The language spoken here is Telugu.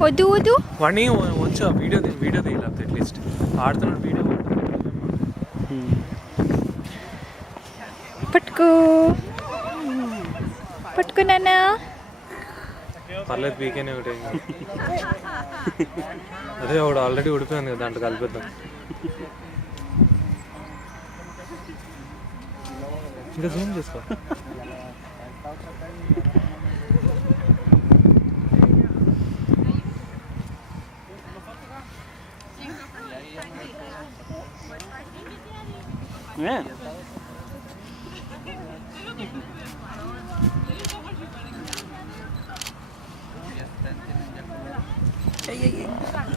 వద్దు వద్దు వాడిని వచ్చి వీడియో తీయాలి అట్లీస్ట్ ఆడుతున్నాడు వీడియో పట్టుకో పట్టుకో నాన్న. పర్లేదు పీకేనే ఒకటి. అదే ఒకడు ఆల్రెడీ ఉడిపోయింది కదా, దాంట్లో కలిపిద్దాం. ఇంకా జూమ్ చేసుకో.